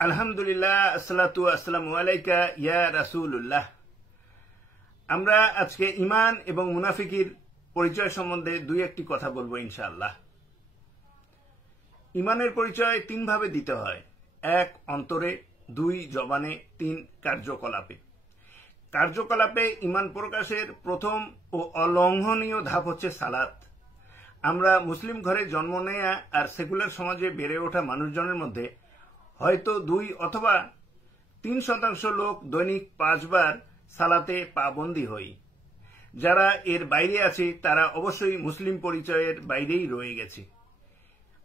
আলহামদুলিল্লাহ, আসসালাতু আসসালামু আলাইকা ইয়া রাসূলুল্লাহ। আমরা আজকে ঈমান এবং মুনাফিকির পরিচয় সম্বন্ধে দুই একটি কথা বলবো ইনশাআল্লাহ। ঈমানের পরিচয় তিন ভাবে দিতে হয়: এক, অন্তরে; দুই, জবানে; তিন, কার্যকলাপে। কার্যকলাপে ঈমান প্রকাশের প্রথম ও অলঙ্ঘনীয় ধাপ হচ্ছে সালাত। আমরা মুসলিম ঘরে জন্ম নেয়া আর সেকুলার সমাজে বেড়ে ওঠা মানুষজনের মধ্যে হয়তো 2 অথবা 3% লোক দৈনিক 5 বার সালাতে পাবন্দী হই। যারা এর বাইরে আছে তারা অবশ্যই মুসলিম পরিচয়ের বাইরেই রয়ে গেছে।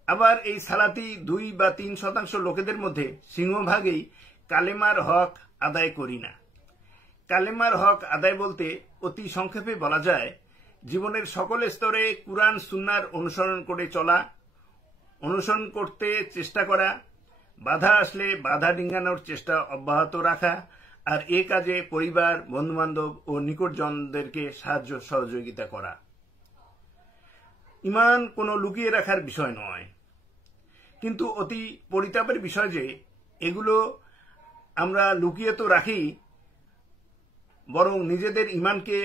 আবার এই সালাতি 2 বা 3% লোকেদের মধ্যে সিংহভাগই কালেমার হক আদায় করি না। কালেমার হক আদায় বলতে অতি সংক্ষেপে বলা যায়, জীবনের সকল স্তরে কুরআন সুন্নাহর অনুসরণ করে চলা, অনুসরণ করতে চেষ্টা করা, বাধা আসলে বাধা ডিঙ্গানোর চেষ্টা অব্যাহত রাখা, আর এ কাজে পরিবার, বন্ধুবান্ধব ও নিকটজনদেরকে সাহায্য সহযোগিতা করা। ঈমান কোনো লুকিয়ে রাখার বিষয় নয়, কিন্তু অতি পরিতাপের বিষয় যে এগুলো আমরা লুকিয়ে তো রাখি, বরং নিজেদের ঈমানকে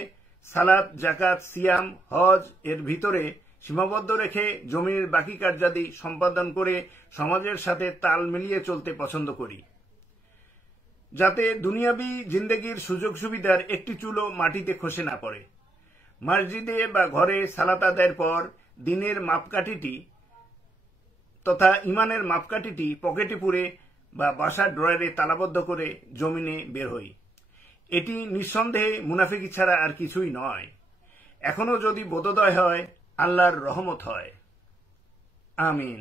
সালাত, যাকাত, সিয়াম, হজ এর ভিতরে সীমাবদ্ধ রেখে জমির বাকি কার্যাদি সম্পাদন করে সমাজের সাথে তাল মিলিয়ে চলতে পছন্দ করি, যাতে দুনিয়াবি জিন্দেগির সুযোগ সুবিধার একটি চুলও মাটিতে খসে না পড়ে। মসজিদে বা ঘরে সালাত আদায়ের পর দিনের মাপকাঠিটি তথা ঈমানের মাপকাঠিটি পকেটে পুরে বা বাসার ড্রয়ারে তালাবদ্ধ করে জমিনে বের হই। এটি নিঃসন্দেহে মুনাফিকি ছাড়া আর কিছুই নয়। এখনো যদি বোধোদয় হয়, আল্লাহর রহমত হয়। আমিন।